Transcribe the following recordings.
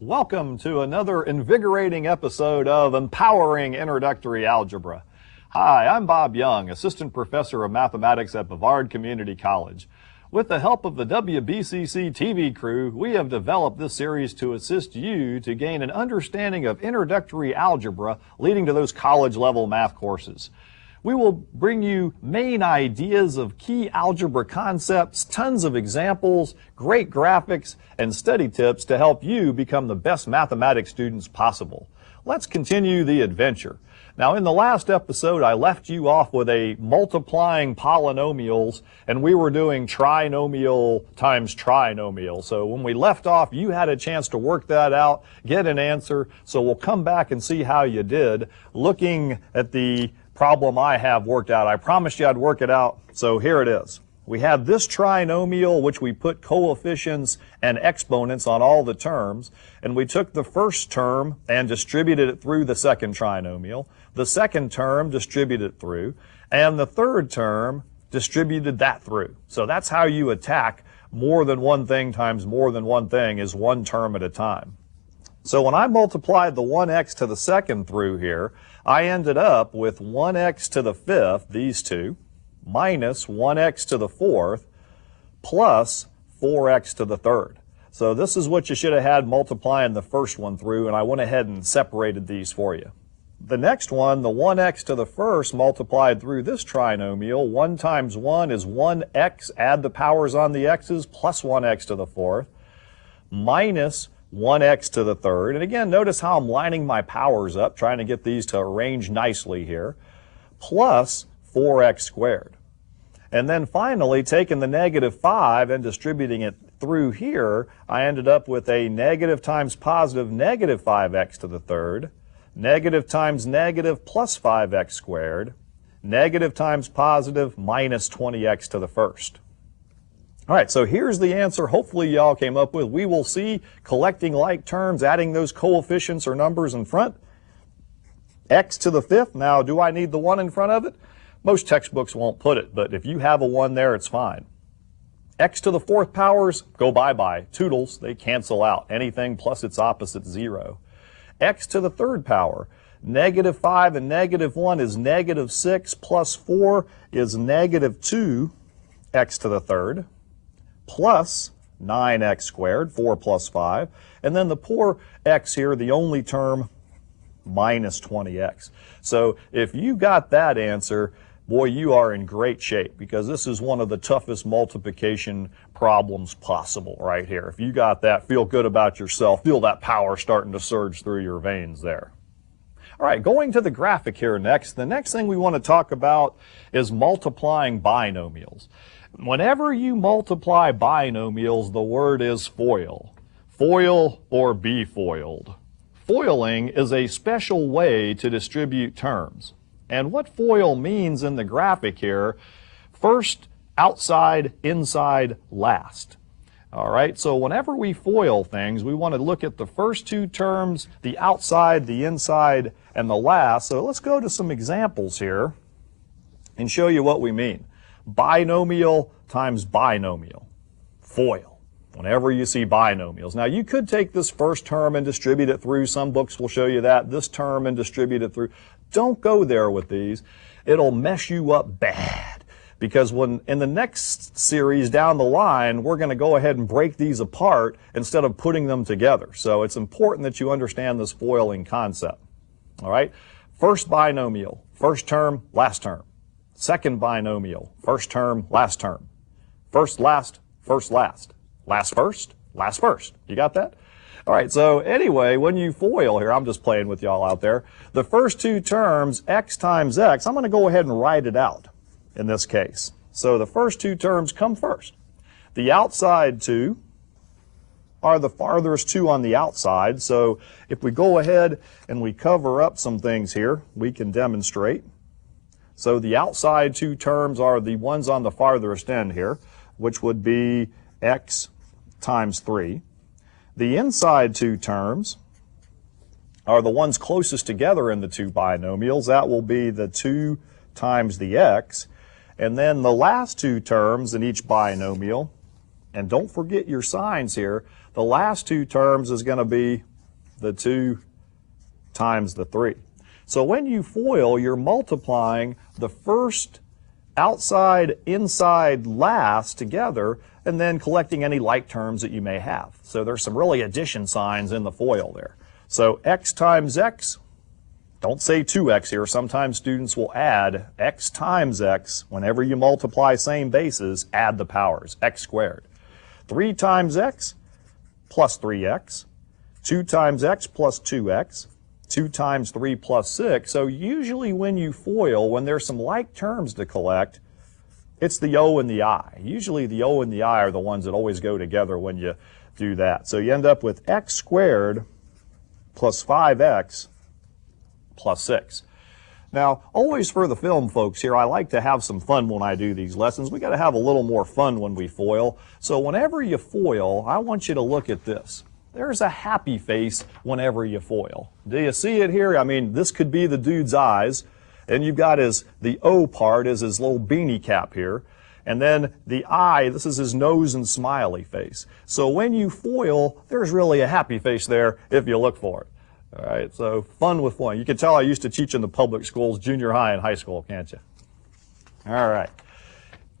Welcome to another invigorating episode of Empowering Introductory Algebra. Hi, I'm Bob Young, Assistant Professor of Mathematics at Brevard Community College. With the help of the WBCC TV crew, we have developed this series to assist you to gain an understanding of introductory algebra leading to those college-level math courses. We will bring you main ideas of key algebra concepts, tons of examples, great graphics, and study tips to help you become the best mathematics students possible. Let's continue the adventure. Now, in the last episode, I left you off with a multiplying polynomials, and we were doing trinomial times trinomial. So when we left off, you had a chance to work that out, get an answer. So we'll come back and see how you did, looking at the problem I have worked out. I promised you I'd work it out, so here it is. We have this trinomial, which we put coefficients and exponents on all the terms, and we took the first term and distributed it through the second trinomial, the second term distributed through, and the third term distributed that through. So that's how you attack more than one thing times more than one thing is one term at a time. So when I multiplied the 1x to the second through here, I ended up with 1x to the fifth, these two, minus 1x to the fourth, plus 4x to the third. So this is what you should have had multiplying the first one through, and I went ahead and separated these for you. The next one, the 1x to the first multiplied through this trinomial, 1 times 1 is 1x, add the powers on the x's, plus 1x to the fourth, minus 1x to the third. And again, notice how I'm lining my powers up, trying to get these to arrange nicely here, plus 4x squared. And then finally, taking the negative 5 and distributing it through here, I ended up with a negative times positive negative 5x to the third, negative times negative plus 5x squared, negative times positive minus 20x to the first. All right, so here's the answer hopefully y'all came up with. We will see collecting like terms, adding those coefficients or numbers in front. X to the fifth. Now, do I need the 1 in front of it? Most textbooks won't put it, but if you have a 1 there, it's fine. X to the fourth powers, go bye-bye. Toodles, they cancel out. Anything plus its opposite, 0. X to the third power, negative 5 and negative 1 is negative 6, plus 4 is negative 2x to the third, plus 9x squared, 4 plus 5, and then the poor x here, the only term, minus 20x. So if you got that answer, boy, you are in great shape, because this is one of the toughest multiplication problems possible right here. If you got that, feel good about yourself. Feel that power starting to surge through your veins there. All right, going to the graphic here next, the next thing we want to talk about is multiplying binomials. Whenever you multiply binomials, the word is FOIL. FOIL or be foiled. Foiling is a special way to distribute terms. And what FOIL means in the graphic here, first, outside, inside, last. All right, so whenever we FOIL things, we want to look at the first two terms, the outside, the inside, and the last. So let's go to some examples here and show you what we mean. Binomial times binomial, FOIL, whenever you see binomials. Now, you could take this first term and distribute it through. Some books will show you that. This term and distribute it through. Don't go there with these. It'll mess you up bad, because when in the next series down the line, we're going to go ahead and break these apart instead of putting them together. So it's important that you understand this FOILing concept. All right? First binomial, first term, last term. Second binomial, first term, last term. First, last, first, last. Last, first, last, first. You got that? All right, so anyway, when you FOIL here, I'm just playing with y'all out there, the first two terms, x times x, I'm going to go ahead and write it out in this case. So the first two terms come first. The outside two are the farthest two on the outside. So if we go ahead and we cover up some things here, we can demonstrate. So the outside two terms are the ones on the farthest end here, which would be x times 3. The inside two terms are the ones closest together in the two binomials. That will be the 2 times the x. And then the last two terms in each binomial, and don't forget your signs here, the last two terms is going to be the 2 times the 3. So when you FOIL, you're multiplying the first, outside, inside, last together, and then collecting any like terms that you may have. So there's some really addition signs in the FOIL there. So x times x, don't say 2x here. Sometimes students will add x times x. Whenever you multiply same bases, add the powers, x squared. 3 times x plus 3x. 2 times x plus 2x. 2 times 3 plus 6. So usually when you FOIL, when there's some like terms to collect, it's the O and the I. Usually the O and the I are the ones that always go together when you do that. So you end up with x squared plus 5x plus 6. Now, always for the film folks here, I like to have some fun when I do these lessons. We got to have a little more fun when we FOIL. So whenever you FOIL, I want you to look at this. There's a happy face whenever you FOIL. Do you see it here? I mean, this could be the dude's eyes, and you've got the O part is his little beanie cap here, and then the I, this is his nose and smiley face. So when you FOIL, there's really a happy face there if you look for it. All right, so fun with fun. You can tell I used to teach in the public schools, junior high and high school, can't you? All right,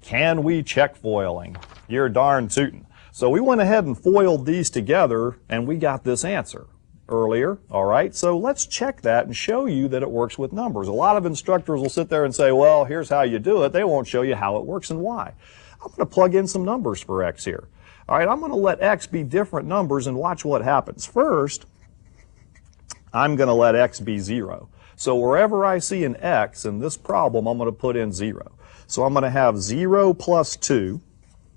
can we check FOILing? You're darn tootin'. So we went ahead and FOILed these together, and we got this answer earlier, all right? So let's check that and show you that it works with numbers. A lot of instructors will sit there and say, well, here's how you do it. They won't show you how it works and why. I'm going to plug in some numbers for x here. All right, I'm going to let x be different numbers and watch what happens. First, I'm going to let x be 0. So wherever I see an x in this problem, I'm going to put in 0. So I'm going to have 0 plus 2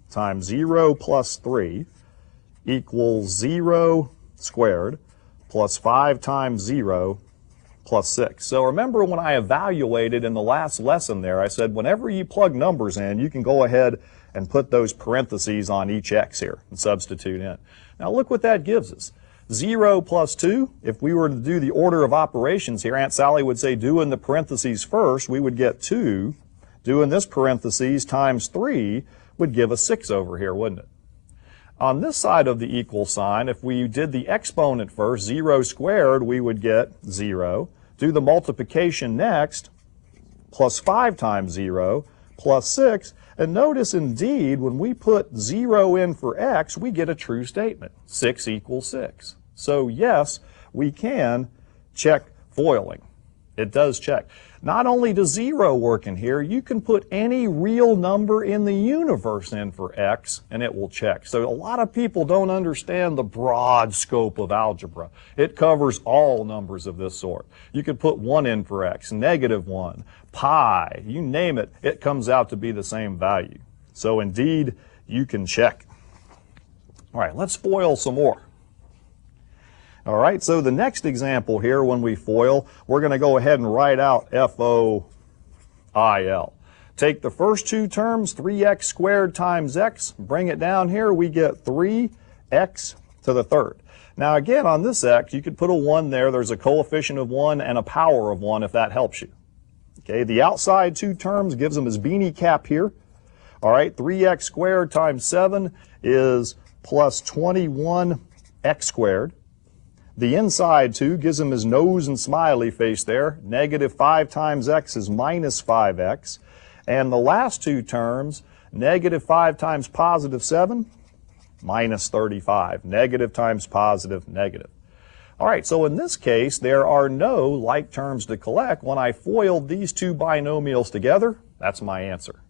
times 0 plus 3 equals 0 squared plus 5 times 0 plus 6. So remember when I evaluated in the last lesson there, I said whenever you plug numbers in, you can go ahead and put those parentheses on each x here and substitute in. Now look what that gives us. 0 plus 2, if we were to do the order of operations here, Aunt Sally would say do in the parentheses first, we would get 2. Do in this parentheses times 3 would give us 6 over here, wouldn't it? On this side of the equal sign, if we did the exponent first, 0 squared, we would get 0. Do the multiplication next, plus 5 times 0, plus 6. And notice indeed, when we put 0 in for x, we get a true statement. 6 equals 6. So yes, we can check FOILing. It does check. Not only does 0 work in here, you can put any real number in the universe in for x, and it will check. So a lot of people don't understand the broad scope of algebra. It covers all numbers of this sort. You could put 1 in for x, -1, pi, you name it, it comes out to be the same value. So indeed, you can check. All right, let's FOIL some more. All right, so the next example here, when we FOIL, we're going to go ahead and write out FOIL. Take the first two terms, 3x squared times x, bring it down here, we get 3x to the third. Now again, on this x, you could put a 1 there. There's a coefficient of 1 and a power of 1 if that helps you. Okay, the outside two terms gives them his beanie cap here. All right, 3x squared times 7 is plus 21x squared. The inside 2 gives him his nose and smiley face there. -5 times x is -5x. And the last two terms, -5 times +7, -35. Negative times positive, negative. All right, so in this case, there are no like terms to collect. When I FOILed these two binomials together, that's my answer.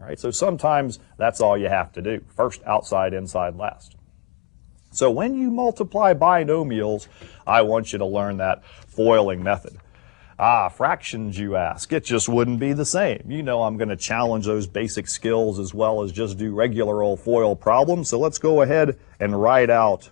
All right, so sometimes that's all you have to do. First, outside, inside, last. So when you multiply binomials, I want you to learn that FOILing method. Fractions, you ask. It just wouldn't be the same. You know I'm going to challenge those basic skills as well as just do regular old FOIL problems. So let's go ahead and write out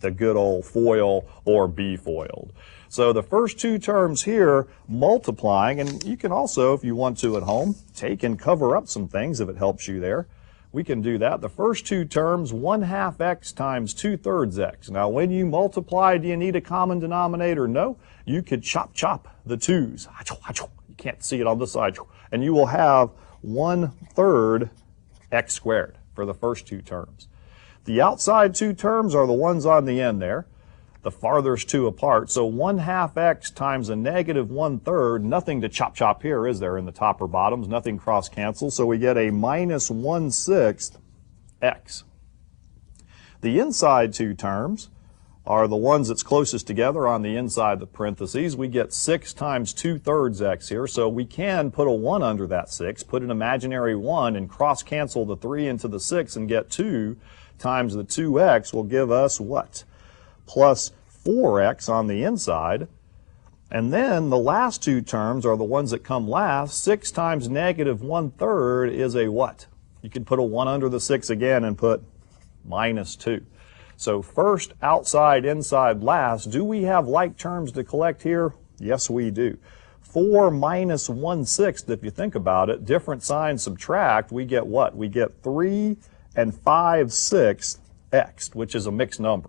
the good old FOIL or be FOILed. So the first two terms here, multiplying, and you can also, if you want to at home, take and cover up some things if it helps you there. we can do that. The first two terms, 1/2 x times 2/3 x. Now, when you multiply, do you need a common denominator? No. You could chop the 2's. You can't see it on this side. And you will have 1/3 x squared for the first two terms. The outside two terms are the ones on the end there, the farthest two apart. So 1/2 x times a negative 1/3, nothing to chop here, is there, in the top or bottoms? Nothing cross cancels, so we get a minus 1/6 x. The inside two terms are the ones that's closest together on the inside the parentheses. We get 6 times 2/3 x here, so we can put a 1 under that 6, put an imaginary 1, and cross cancel the 3 into the 6 and get 2 times the 2x will give us what? Plus 4x on the inside. And then the last two terms are the ones that come last. 6 times negative 1/3 is a what? You can put a 1 under the 6 again and put minus 2. So first, outside, inside, last. Do we have like terms to collect here? Yes, we do. 4 minus 1/6, if you think about it, different signs subtract, we get what? We get 3 and 5/6 x, which is a mixed number.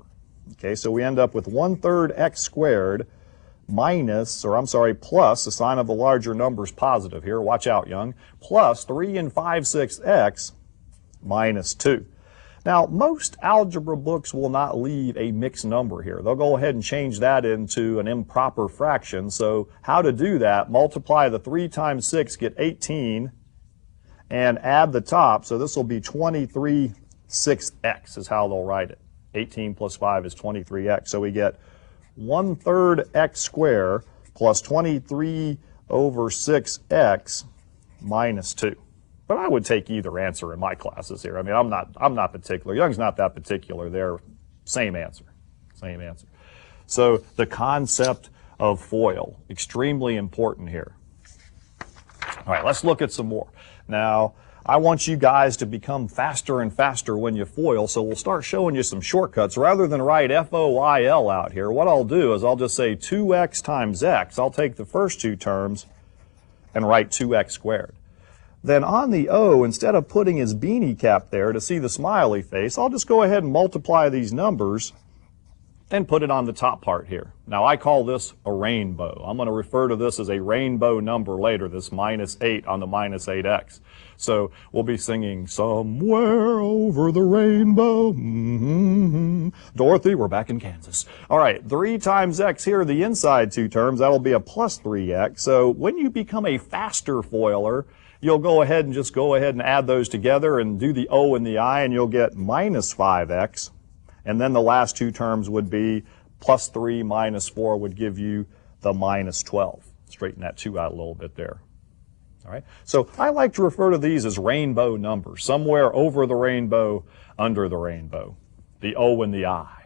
Okay, so we end up with 1/3 x squared minus, or I'm sorry, plus, the sign of the larger number is positive here, watch out, young, plus 3 and 5/6 x minus 2. Now, most algebra books will not leave a mixed number here. They'll go ahead and change that into an improper fraction. So how to do that, multiply the 3 times 6, get 18, and add the top. So this will be 23/6x is how they'll write it. 18 plus 5 is 23x. So we get 1/3 x squared plus 23/6x minus 2. But I would take either answer in my classes here. I mean, I'm not particular. Young's not that particular. They're same answer. Same answer. So the concept of FOIL, extremely important here. All right, let's look at some more. Now, I want you guys to become faster and faster when you FOIL, so we'll start showing you some shortcuts. Rather than write FOIL out here, what I'll do is I'll just say 2x times x. I'll take the first two terms and write 2x squared. Then on the O, instead of putting his beanie cap there to see the smiley face, I'll just go ahead and multiply these numbers and put it on the top part here. Now, I call this a rainbow. I'm going to refer to this as a rainbow number later, this minus 8 on the minus 8x. So we'll be singing, somewhere over the rainbow. Dorothy, we're back in Kansas. All right, 3 times x here, the inside two terms, that'll be a plus 3x. So when you become a faster FOILer, you'll go ahead and add those together and do the O and the I, and you'll get minus 5x. And then the last two terms would be plus 3 minus 4 would give you the minus 12. Straighten that 2 out a little bit there. All right. So I like to refer to these as rainbow numbers, somewhere over the rainbow, under the rainbow, the O and the I.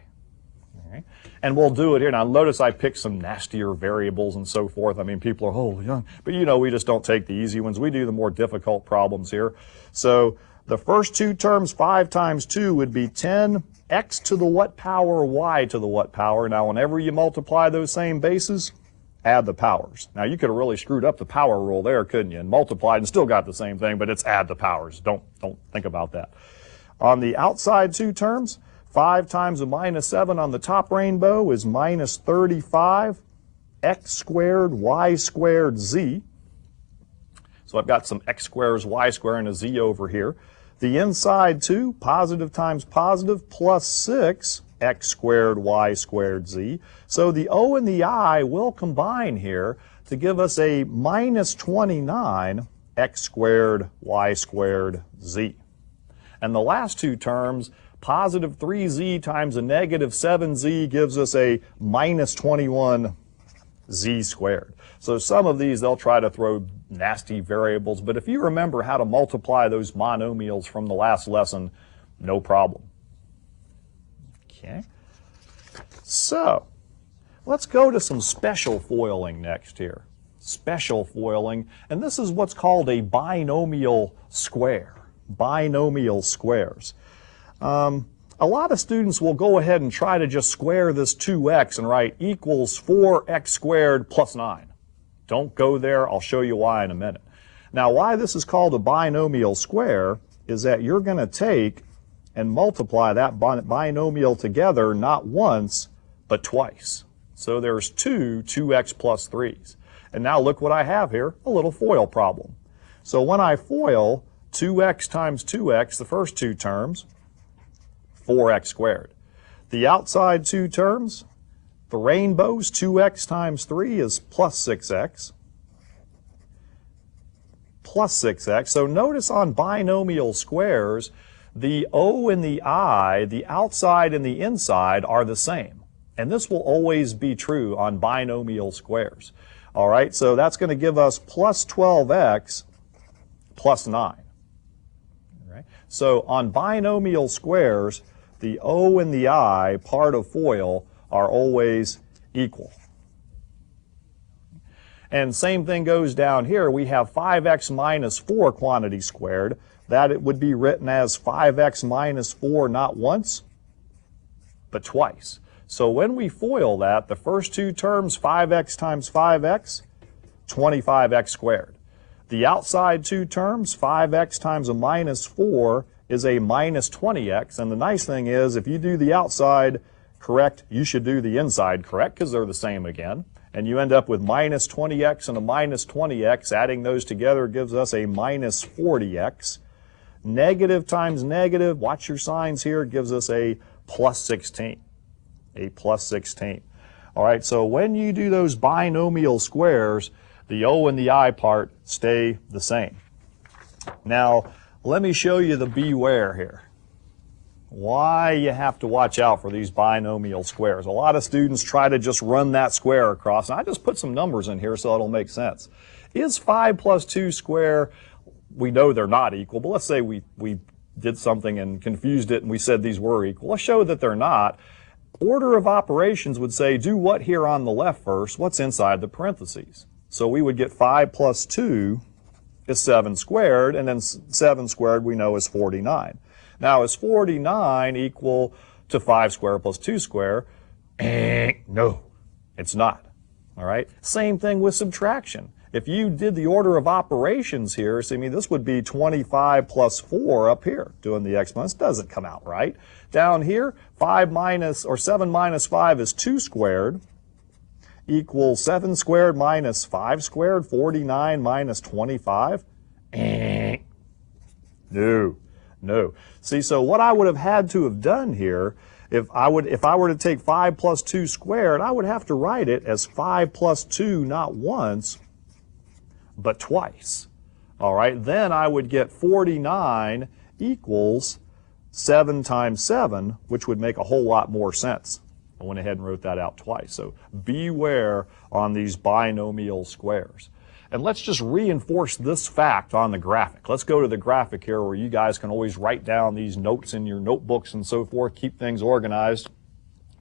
All right. And we'll do it here. Now, notice I picked some nastier variables and so forth. I mean, people are, oh, young. But, you know, we just don't take the easy ones. We do the more difficult problems here. So the first two terms, 5 times 2, would be 10. X to the what power, y to the what power. Now, whenever you multiply those same bases, add the powers. Now, you could have really screwed up the power rule there, couldn't you? And multiplied and still got the same thing, but it's add the powers. Don't think about that. On the outside two terms, 5 times a minus 7 on the top rainbow is minus 35 x squared y squared z. So I've got some x squares, y squared, and a z over here. The inside two, positive times positive, plus 6 x squared y squared z. So the O and the I will combine here to give us a minus 29 x squared y squared z. And the last two terms, positive 3z times a negative 7z gives us a minus 21 z squared. So some of these, they'll try to throw nasty variables, but if you remember how to multiply those monomials from the last lesson, no problem. Okay. So let's go to some special FOILing next here. Special FOILing, and this is what's called a binomial square. Binomial squares. A lot of students will go ahead and try to just square this 2x and write equals 4x squared plus 9. Don't go there. I'll show you why in a minute. Now, why this is called a binomial square is that you're going to take and multiply that binomial together not once, but twice. So there's 2x plus 3's. And now look what I have here, a little FOIL problem. So when I FOIL 2x times 2x, the first two terms, 4x squared. The outside two terms, the rainbows, 2x times 3 is plus 6x. Plus 6x. So notice on binomial squares, the O and the I, the outside and the inside, are the same. And this will always be true on binomial squares. All right, so that's going to give us plus 12x plus 9. All right? So on binomial squares, the O and the I, part of FOIL, are always equal. And same thing goes down here. We have 5x minus 4 quantity squared. That it would be written as 5x minus 4 not once, but twice. So when we FOIL that, the first two terms, 5x times 5x, 25x squared. The outside two terms, 5x times a minus 4, is a minus 20x. And the nice thing is, if you do the outside correct, you should do the inside correct, because they're the same again. And you end up with minus 20x and a minus 20x. Adding those together gives us a minus 40x. Negative times negative, watch your signs here, gives us a plus 16. A plus 16. All right, so when you do those binomial squares, the O and the I part stay the same. Now, let me show you the beware here. Why you have to watch out for these binomial squares. A lot of students try to just run that square across, and I just put some numbers in here so it'll make sense. Is 5 plus 2 square, we know they're not equal, but let's say we did something and confused it and we said these were equal. Let's show that they're not. Order of operations would say, do what here on the left first? What's inside the parentheses? So we would get 5 plus 2 is 7 squared, and then 7 squared we know is 49. Now, is 49 equal to 5 squared plus 2 squared? No, it's not. All right? Same thing with subtraction. If you did the order of operations here, see, this would be 25 plus 4 up here, doing the exponents. Doesn't come out right. Down here, 7 minus 5 is 2 squared, equals 7 squared minus 5 squared, 49 minus 25. No. See, so what I would have had to have done here, if I were to take 5 plus 2 squared, I would have to write it as 5 plus 2 not once, but twice. All right, then I would get 49 equals 7 times 7, which would make a whole lot more sense. I went ahead and wrote that out twice. So beware on these binomial squares. And let's just reinforce this fact on the graphic. Let's go to the graphic here where you guys can always write down these notes in your notebooks and so forth, keep things organized.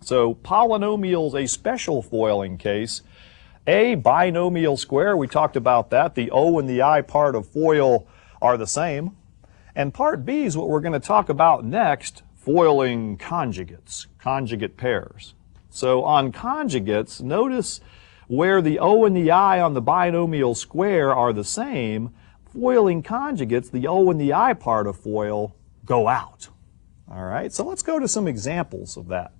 So polynomials, a special foiling case. A, binomial square, we talked about that. The O and the I part of FOIL are the same. And part B is what we're going to talk about next, foiling conjugates, conjugate pairs. So on conjugates, notice where the O and the I on the binomial square are the same, foiling conjugates, the O and the I part of FOIL go out. All right, so let's go to some examples of that.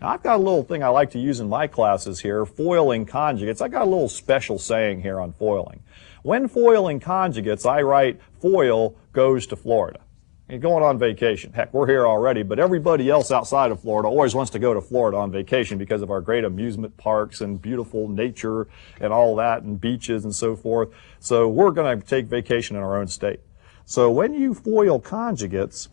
Now, I've got a little thing I like to use in my classes here, foiling conjugates. I got a little special saying here on foiling. When foiling conjugates, I write FOIL goes to Florida. You're going on vacation. Heck, we're here already, but everybody else outside of Florida always wants to go to Florida on vacation because of our great amusement parks and beautiful nature and all that and beaches and so forth. So we're going to take vacation in our own state. So when you FOIL conjugates,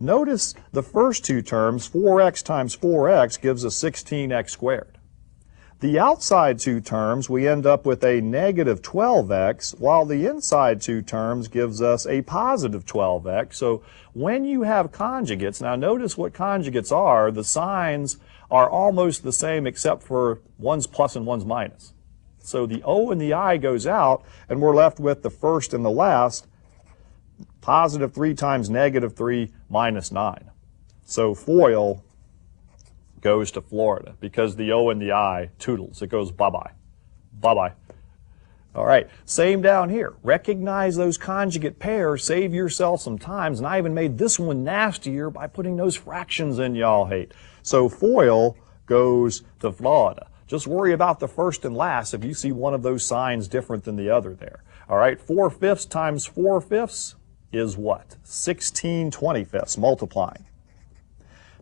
notice the first two terms, 4x times 4x gives us 16x squared. The outside two terms, we end up with a negative 12x, while the inside two terms gives us a positive 12x. So when you have conjugates, now notice what conjugates are. The signs are almost the same except for one's plus and one's minus. So the O and the I goes out, and we're left with the first and the last, positive 3 times negative 3 minus 9. So FOIL goes to Florida because the O and the I toodles. It goes bye-bye. Bye-bye. All right, same down here. Recognize those conjugate pairs, save yourself some times, and I even made this one nastier by putting those fractions in y'all hate. So FOIL goes to Florida. Just worry about the first and last if you see one of those signs different than the other there. All right, 4/5 times 4/5 is what? 16 25ths, multiplying.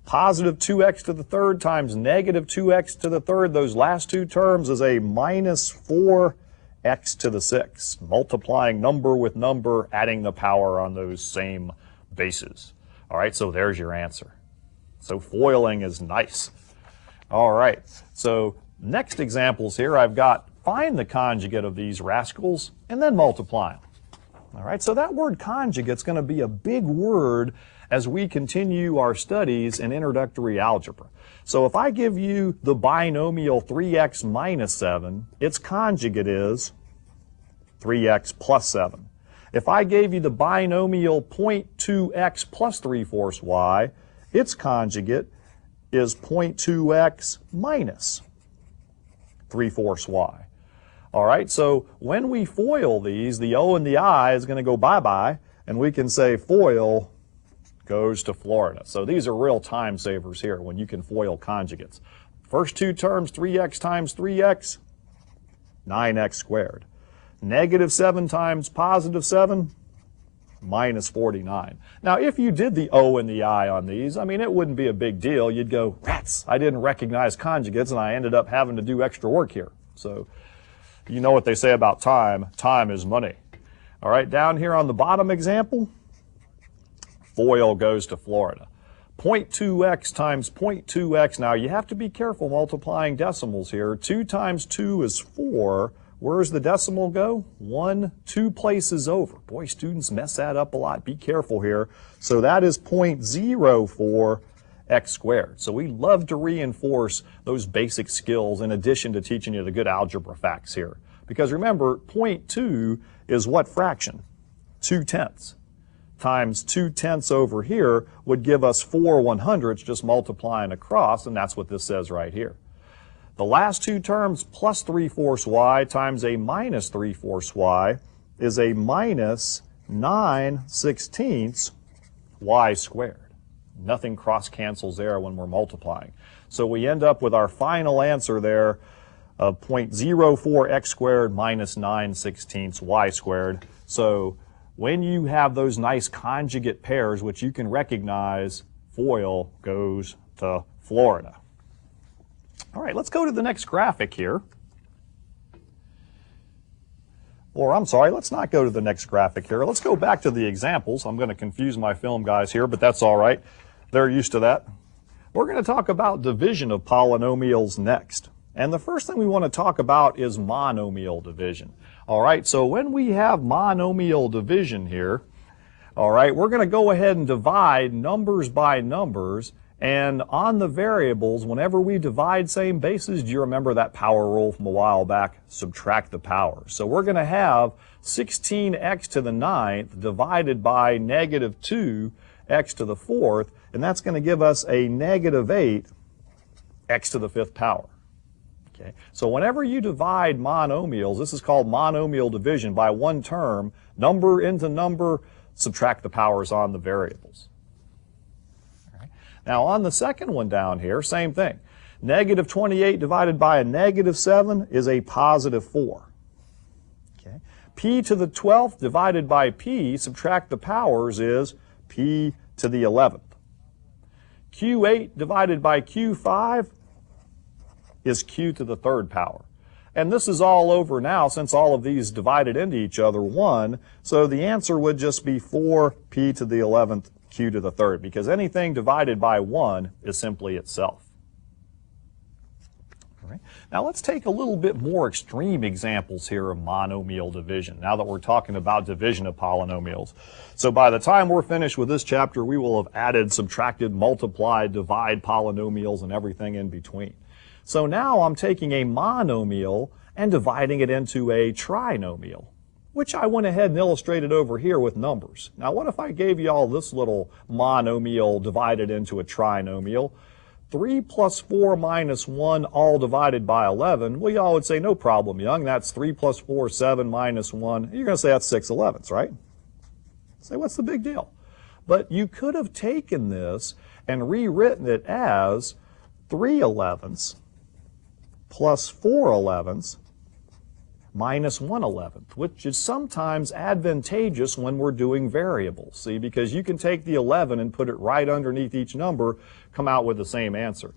Positive 2x to the third times negative 2x to the third, those last two terms is a minus 4x to the 6, multiplying number with number, adding the power on those same bases. All right, so there's your answer. So foiling is nice. All right, so next examples here, I've got find the conjugate of these rascals and then multiply them. All right, so that word conjugate is going to be a big word as we continue our studies in introductory algebra. So if I give you the binomial 3x minus 7, its conjugate is 3x plus 7. If I gave you the binomial 0.2x plus 3/4 y, its conjugate is 0.2x minus 3/4 y. All right, so when we FOIL these, the O and the I is going to go bye-bye, and we can say FOIL goes to Florida. So these are real time savers here when you can FOIL conjugates. First two terms, 3x times 3x, 9x squared. Negative 7 times positive 7, minus 49. Now, if you did the O and the I on these, I mean, it wouldn't be a big deal. You'd go, rats, I didn't recognize conjugates, and I ended up having to do extra work here. So you know what they say about time. Time is money. All right, down here on the bottom example, FOIL goes to Florida. 0.2x times 0.2x. Now, you have to be careful multiplying decimals here. 2 times 2 is 4. Where's the decimal go? 1, 2 places over. Boy, students mess that up a lot. Be careful here. So that is 0.04x squared. So we love to reinforce those basic skills in addition to teaching you the good algebra facts here. Because remember, 0.2 is what fraction? 2/10 times 2/10 over here would give us 4/100, just multiplying across, and that's what this says right here. The last two terms, plus 3/4 y times a minus 3/4 y, is a minus 9/16 y squared. Nothing cross cancels there when we're multiplying. So we end up with our final answer there of 0.04x squared minus 9/16 y squared. So when you have those nice conjugate pairs, which you can recognize, FOIL goes to Florida. All right, let's go to the next graphic here. Or I'm sorry, let's not go to the next graphic here. Let's go back to the examples. I'm going to confuse my film guys here, but that's all right. They're used to that. We're going to talk about division of polynomials next. And the first thing we want to talk about is monomial division. All right, so when we have monomial division here, all right, we're going to go ahead and divide numbers by numbers. And on the variables, whenever we divide same bases, do you remember that power rule from a while back? Subtract the powers. So we're going to have 16x to the 9th divided by negative 2x to the 4th, and that's going to give us a negative 8x to the 5th power. Okay. So whenever you divide monomials, this is called monomial division, by one term, number into number, subtract the powers on the variables. Now on the second one down here, same thing. Negative 28 divided by a negative 7 is a positive 4. Okay. P to the 12th divided by P, subtract the powers, is P to the 11th. Q8 divided by Q5 is Q to the 3rd power. And this is all over now since all of these divided into each other 1. So the answer would just be 4P to the 11th Q to the 3rd, because anything divided by 1 is simply itself. All right. Now let's take a little bit more extreme examples here of monomial division, now that we're talking about division of polynomials. So by the time we're finished with this chapter, we will have added, subtracted, multiplied, divide polynomials, and everything in between. So now I'm taking a monomial and dividing it into a trinomial, which I went ahead and illustrated over here with numbers. Now what if I gave you all this little monomial divided into a trinomial? 3 plus 4 minus 1 all divided by 11, well, y'all would say, no problem, Young. That's 3 plus 4, 7 minus 1. You're going to say that's 6 elevenths, right? Say, what's the big deal? But you could have taken this and rewritten it as 3 elevenths plus 4 elevenths minus 1 eleventh, which is sometimes advantageous when we're doing variables, see, because you can take the 11 and put it right underneath each number, come out with the same answer.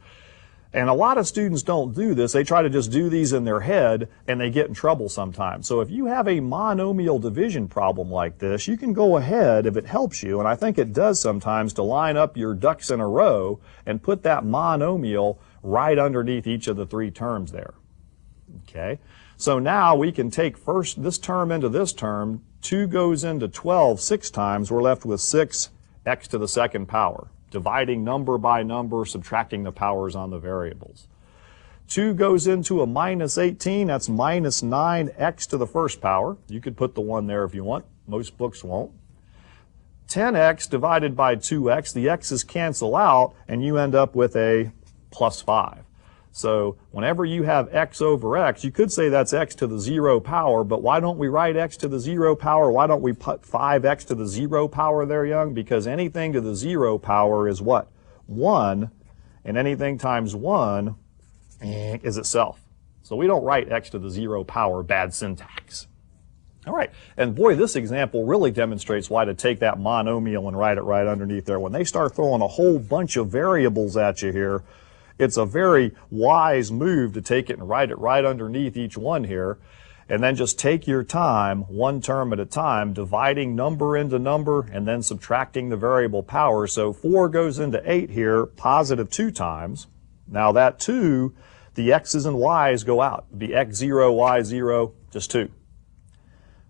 And a lot of students don't do this. They try to just do these in their head, and they get in trouble sometimes. So if you have a monomial division problem like this, you can go ahead, if it helps you, and I think it does sometimes, to line up your ducks in a row and put that monomial right underneath each of the three terms there. Okay? So now we can take first this term into this term. 2 goes into 12 6 times. We're left with 6x to the second power, dividing number by number, subtracting the powers on the variables. 2 goes into a minus 18. That's minus 9x to the first power. You could put the 1 there if you want. Most books won't. 10x divided by 2x. The x's cancel out, and you end up with a plus 5. So whenever you have x over x, you could say that's x to the 0 power, but why don't we write x to the 0 power? Why don't we put 5x to the 0 power there, Young? Because anything to the 0 power is what? 1, and anything times 1 is itself. So we don't write x to the 0 power, bad syntax. All right, and boy, this example really demonstrates why to take that monomial and write it right underneath there. When they start throwing a whole bunch of variables at you here, it's a very wise move to take it and write it right underneath each one here, and then just take your time, one term at a time, dividing number into number, and then subtracting the variable power. So 4 goes into 8 here, positive 2 times. Now that 2, the x's and y's go out. It'd be x0, y0, just 2.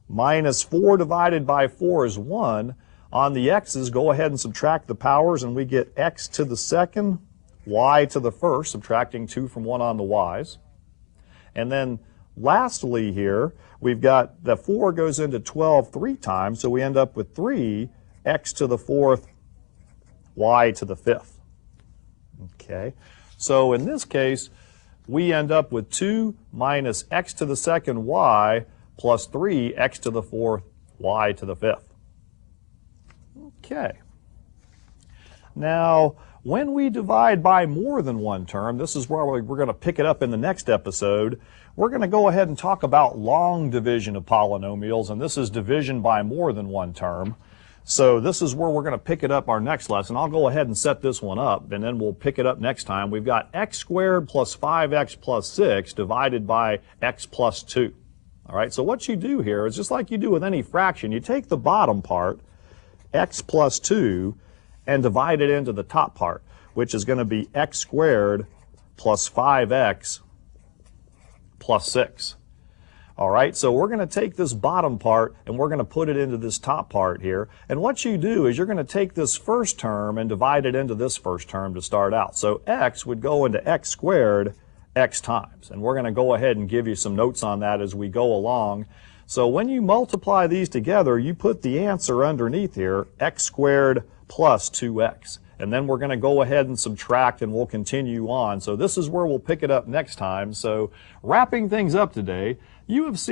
Minus 4 divided by 4 is 1. On the x's, go ahead and subtract the powers, and we get x to the second, y to the first, subtracting 2 from 1 on the y's. And then lastly here, we've got the 4 goes into 12 3 times, so we end up with 3, x to the fourth, y to the fifth. Okay, so in this case, we end up with 2 minus x to the second y plus 3, x to the fourth, y to the fifth. Okay. Now, when we divide by more than one term, this is where we're going to pick it up in the next episode. We're going to go ahead and talk about long division of polynomials, and this is division by more than one term. So this is where we're going to pick it up our next lesson. I'll go ahead and set this one up, and then we'll pick it up next time. We've got x squared plus 5x plus 6 divided by x plus 2. All right, so what you do here is just like you do with any fraction. You take the bottom part, x plus 2, and divide it into the top part, which is going to be x squared plus 5x plus 6. All right, so we're going to take this bottom part and we're going to put it into this top part here. And what you do is you're going to take this first term and divide it into this first term to start out. So x would go into x squared x times. And we're going to go ahead and give you some notes on that as we go along. So when you multiply these together, you put the answer underneath here, x squared plus 2x. And then we're going to go ahead and subtract, and we'll continue on. So this is where we'll pick it up next time. So wrapping things up today, you have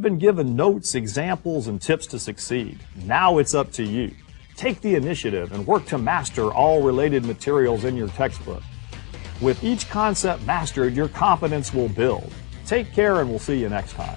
been given notes, examples, and tips to succeed. Now it's up to you. Take the initiative and work to master all related materials in your textbook. With each concept mastered, your confidence will build. Take care, and we'll see you next time.